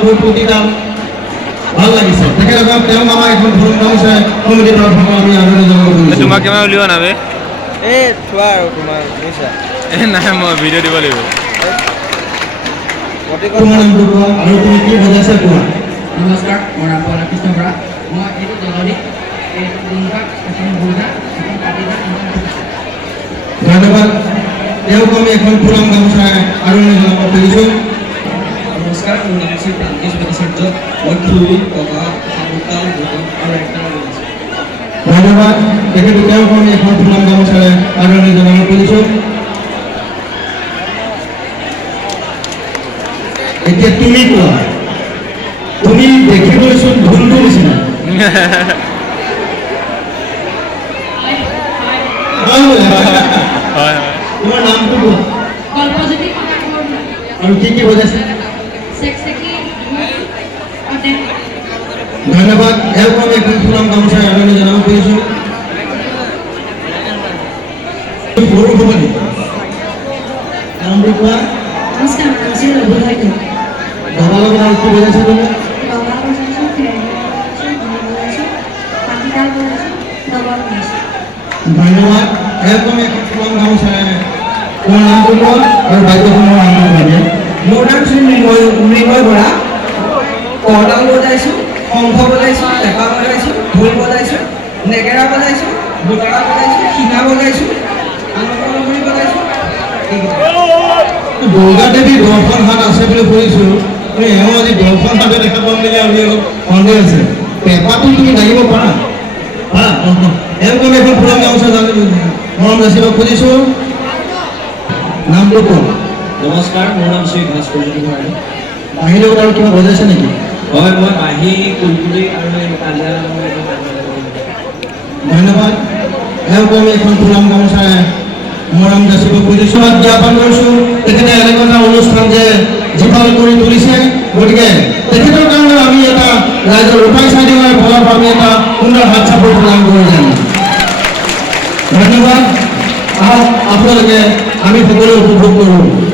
মোৰ প্ৰতিটা ভাল লাগিছে তেখেতক তেওঁ আমাক এখন ফুৰণ গামোচা কমিটিৰ তৰফৰ পৰা আমি আদৰণি জনাব খুজিছোঁ তোমাক কেমেৰা উলিওৱা না বে এই থোৱা আৰু তোমাৰ বুজিছা নাই মই ভিডিঅ' দিব লাগিব তোমাৰ নামটো কোৱা আৰু তুমি কি বজাইছা কোৱা নমস্কাৰ মোৰ নাম কৃষ্ণ বৰা মই এইটো জলদি এইটো লিংগাক এখন বুঢ়া এখন কাটিবা ধন্যবাদ তেওঁক আমি এখন ফুৰণ গামোচা আদৰণি জনাব খুজিছোঁ নমস্কাৰ মোৰ নাম শ্ৰী প্ৰান্তিশ ভট্টাচাৰ্য মই ফুল টকা সামুতাল ভূগোল আৰু একটা ধন্যবাদ তেখেতে তেওঁক আমি এখন ফুৰণ গামোচা আদৰণি জনাব খুজিছোঁ এতিয়া তুমি কোৱা তুমি দেখিবলৈচোন ঢোলটো নিচিনা হয় হয় তোমাৰ নামটো কোৱা আৰু কি কি বজাইছে ধন্যবাদ এওঁক আমি এখন ফুৰণ গামোচা আদৰণি জনাব খুজিছোঁ সৰু হ'ব নেকি নামটো কোৱা নমস্কাৰ নাম শ্ৰী ৰবি বাইদেউ বাবা লগত আৰু কি বজাইছা তুমি বাবা বজাইছোঁ ফেৰী বজাইছোঁ পাতিতাল বজাইছোঁ নগৰ বজাইছোঁ ধন্যবাদ এওঁক আমি এখন ফুৰণ গামোচা তোমাৰ নামটো কোৱা আৰু বাইদেউখনৰ নামটো কোৱা দিয়া মোৰ নাম শ্ৰী মৃন্ময় বৰা কৰতাল বজাইছোঁ শংখ বজাইছোঁ টেপা বজাইছোঁ ঢোল বজাইছোঁ নেগেৰা বজাইছোঁ দোতাৰা বজাইছোঁ শিঙা বজাইছোঁ আনন্দমণি বজাইছোঁ দুৰ্গা দেৱী দৰ্শন হাত আছে বুলি শুনিছোঁ কিন্তু এওঁ আজি দৰ্শন হাতে দেখা পাম বুলি আমি অলপ সন্দেহ আছে পেপাটো তুমি লাগিব পাৰা এওঁক আমি এখন ফুৰণ গামোচা মৰম যাচিব খুজিছোঁ নামটো কোৱা নমস্কাৰ মোৰ নাম শ্ৰী ভাস্কৰজ্যোতি ভৰাই বাহিৰ লগত আৰু কিবা বজাইছে নেকি হয় মই বাঁহী কুলকুলি আৰু কাজিয়া ধন্যবাদ এওঁক আমি এখন ফুৰণ গামোচা মৰম যাচিব খুজিছোঁ জ্ঞাপন কৰিছোঁ তেখেতে এনেকুৱা অনুষ্ঠান যে জীপাল কৰি তুলিছে গতিকে তেখেতৰ কাৰণে আমি এটা ৰাইজৰ ৰূপাই চাৰিদিনৰ ফালৰ পৰা আমি এটা সুন্দৰ হাত চাপৰ প্ৰদান কৰি যাম ধন্যবাদ আহক আপোনালোকে আমি সকলোৱে উপভোগ কৰোঁ